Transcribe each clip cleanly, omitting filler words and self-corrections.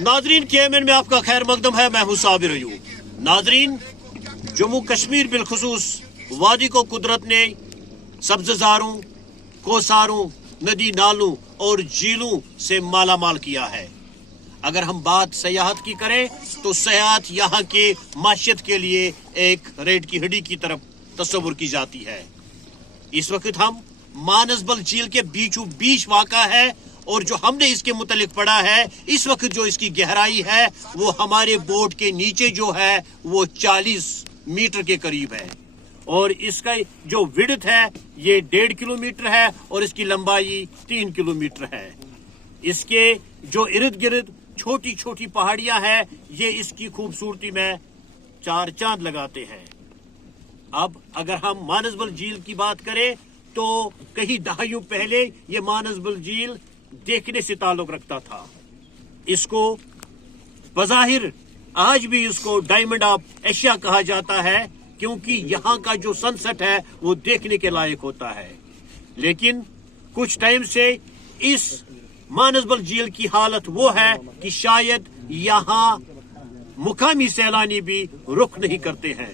नाजरीन KMN में आपका खैर मकदम है। मैं हूँ साबिर अयूब। नाजरीन, जम्मू कश्मीर बिलखुसूस वादी को कुदरत ने सब्ज़ारों, कोसारों, नदी नालों और झीलों से माला माल किया है। अगर हम बात सयाहत की करें तो सयाहत यहाँ के माशियत के लिए एक रेड की हड्डी की तरफ तस्वुर की जाती है। इस वक्त हम मानसबल झील के बीचों बीच वाक़ा है और जो हमने इसके मुतलिक पढ़ा है, इस वक्त जो इसकी गहराई है वो हमारे बोट के नीचे जो है वो 40 मीटर के करीब है और इसका जो विड्थ है ये 1.5 किलोमीटर है और इसकी लंबाई 3 किलोमीटर है। इसके जो इर्द गिर्द छोटी छोटी पहाड़ियां हैं, ये इसकी खूबसूरती में चार चांद लगाते हैं। अब अगर हम मानसबल झील की बात करें तो कई दहाइयों पहले ये मानसबल झील देखने से ताल्लुक रखता था। इसको बज़ाहिर आज भी इसको डायमंड ऑफ एशिया कहा जाता है क्योंकि यहाँ का जो सनसेट है वो देखने के लायक होता है। लेकिन कुछ टाइम से इस मानसबल झील की हालत वो है कि शायद यहाँ मुकामी सैलानी भी रुख नहीं करते हैं।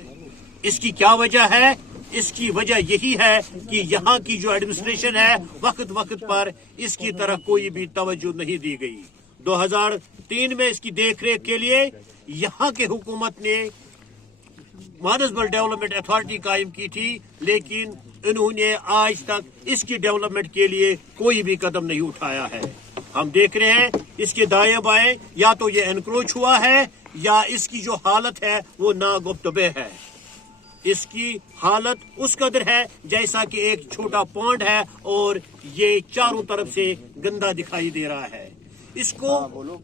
इसकी क्या वजह है? इसकी वजह यही है कि यहाँ की जो एडमिनिस्ट्रेशन है वक्त वक्त पर इसकी तरफ कोई भी तवज्जो नहीं दी गई। 2003 में इसकी देखरेख के लिए यहाँ के हुकूमत ने मानसबल डेवलपमेंट अथॉरिटी कायम की थी, लेकिन इन्होंने आज तक इसकी डेवलपमेंट के लिए कोई भी कदम नहीं उठाया है। हम देख रहे हैं इसके दाएं बाएं या तो ये एनक्रोच हुआ है या इसकी जो हालत है वो नागुफ्तबे है। इसकी हालत उस कदर है जैसा कि एक छोटा पॉन्ड है और ये चारों तरफ से गंदा दिखाई दे रहा है। इसको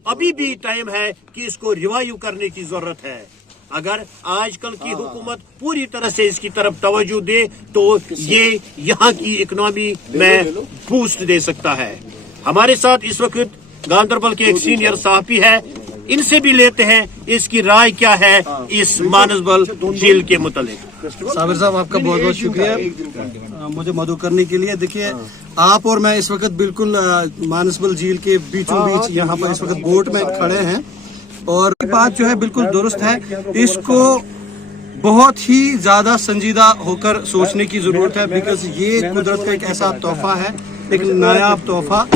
अभी भी टाइम है कि इसको रिवाइव करने की जरूरत है। अगर आजकल की हुकूमत पूरी तरह से इसकी तरफ तवज्जो दे तो ये यहाँ की इकोनॉमी में बूस्ट दे सकता है। हमारे साथ इस वक्त गांधरबल के एक सीनियर सहाफी है, इनसे भी लेते हैं इसकी राय क्या है इस मानसबल झील के मुतालिक। साबिर साहब, आपका बहुत बहुत शुक्रिया मुझे मदद करने के लिए। देखिए, आप और मैं इस वक्त बिल्कुल मानसबल झील के बीचों बीच यहाँ पर इस वक्त बोट में खड़े हैं और बात जो है बिल्कुल दुरुस्त है। इसको बहुत ही ज्यादा संजीदा होकर सोचने की जरूरत है बिकॉज ये कुदरत का एक ऐसा तोहफा है, एक नायाब तोहफा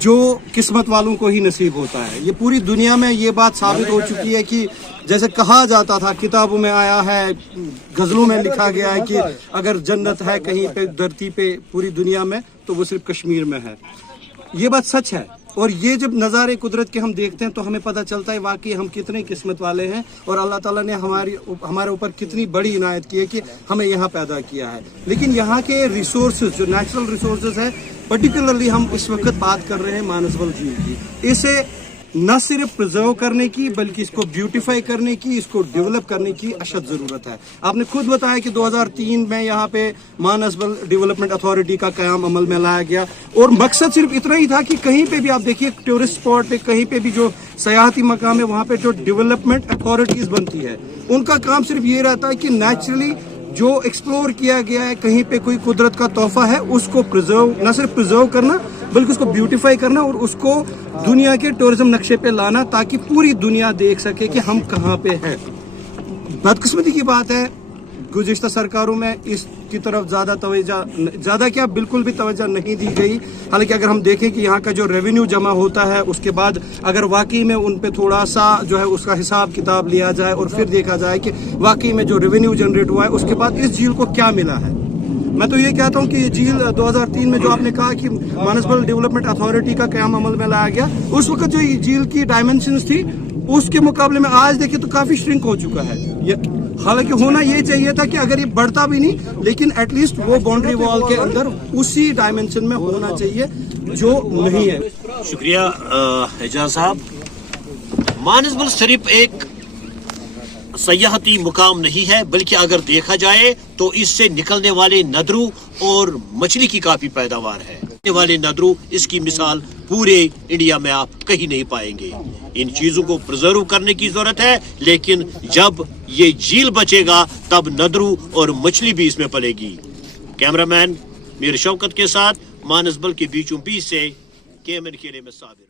जो किस्मत वालों को ही नसीब होता है। ये पूरी दुनिया में ये बात साबित हो चुकी है कि जैसे कहा जाता था, किताबों में आया है, गजलों में लिखा गया है कि अगर जन्नत है कहीं पे धरती पे पूरी दुनिया में तो वो सिर्फ कश्मीर में है। ये बात सच है और ये जब नज़ारे कुदरत के हम देखते हैं तो हमें पता चलता है वाकई हम कितने किस्मत वाले हैं और अल्लाह ताला ने हमारे ऊपर कितनी बड़ी इनायत की है कि हमें यहाँ पैदा किया है। लेकिन यहाँ के रिसोर्सेज जो नेचुरल रिसोर्सेज है, पर्टिकुलरली हम इस वक्त बात कर रहे हैं मानसबल झील की, इसे न सिर्फ प्रिजर्व करने की बल्कि इसको ब्यूटिफाई करने की, इसको डेवलप करने की अशद ज़रूरत है। आपने खुद बताया कि 2003 में यहाँ पे मानसबल डेवलपमेंट अथॉरिटी का क़याम अमल में लाया गया और मकसद सिर्फ इतना ही था कि कहीं पे भी आप देखिए टूरिस्ट स्पॉट पे, कहीं पे भी जो सयाहती मकाम है वहाँ पे जो डेवलपमेंट अथॉरिटीज बनती है उनका काम सिर्फ ये रहता है कि नेचुरली जो एक्सप्लोर किया गया है, कहीं पे कोई कुदरत का तोहफा है उसको प्रिजर्व, न सिर्फ प्रिजर्व करना बल्कि उसको ब्यूटीफाई करना और उसको दुनिया के टूरिज्म नक्शे पे लाना ताकि पूरी दुनिया देख सके कि हम कहाँ पे हैं। बदकिस्मती की बात है गुज़िश्ता सरकारों में इसकी तरफ ज़्यादा क्या बिल्कुल भी तवज्जो नहीं दी गई। हालांकि अगर हम देखें कि यहाँ का जो रेवेन्यू जमा होता है उसके बाद अगर वाकई में उन पे थोड़ा सा जो है उसका हिसाब किताब लिया जाए और फिर देखा जाए कि वाकई में जो रेवेन्यू जनरेट हुआ है उसके बाद इस झील को क्या मिला है। मैं तो ये कहता हूँ कि ये झील 2003 में जो आपने कहा कि मानसबल डेवलपमेंट अथॉरिटी का क़याम अमल में लाया गया, उस वक्त जो ये झील की डायमेंशंस थी उसके मुकाबले में आज देखिए तो काफी श्रिंक हो चुका है। हालांकि होना ये चाहिए था कि अगर ये बढ़ता भी नहीं लेकिन एटलीस्ट वो बाउंड्री वॉल के अंदर उसी डायमेंशन में होना चाहिए जो नहीं है। शुक्रिया एजाज साहब। मानसबल सिर्फ एक सयाहती मुकाम नहीं है बल्कि अगर देखा जाए तो इससे निकलने वाले नदरू और मछली की काफी पैदावार है। वाले नदरू इसकी मिसाल पूरे इंडिया में आप कहीं नहीं पाएंगे। इन चीजों को प्रिजर्व करने की जरूरत है, लेकिन जब ये झील बचेगा तब नदरू और मछली भी इसमें पलेगी। कैमरामैन मीर शौकत के साथ मानसबल के बीचों बीच से KMN खेले में साबिर।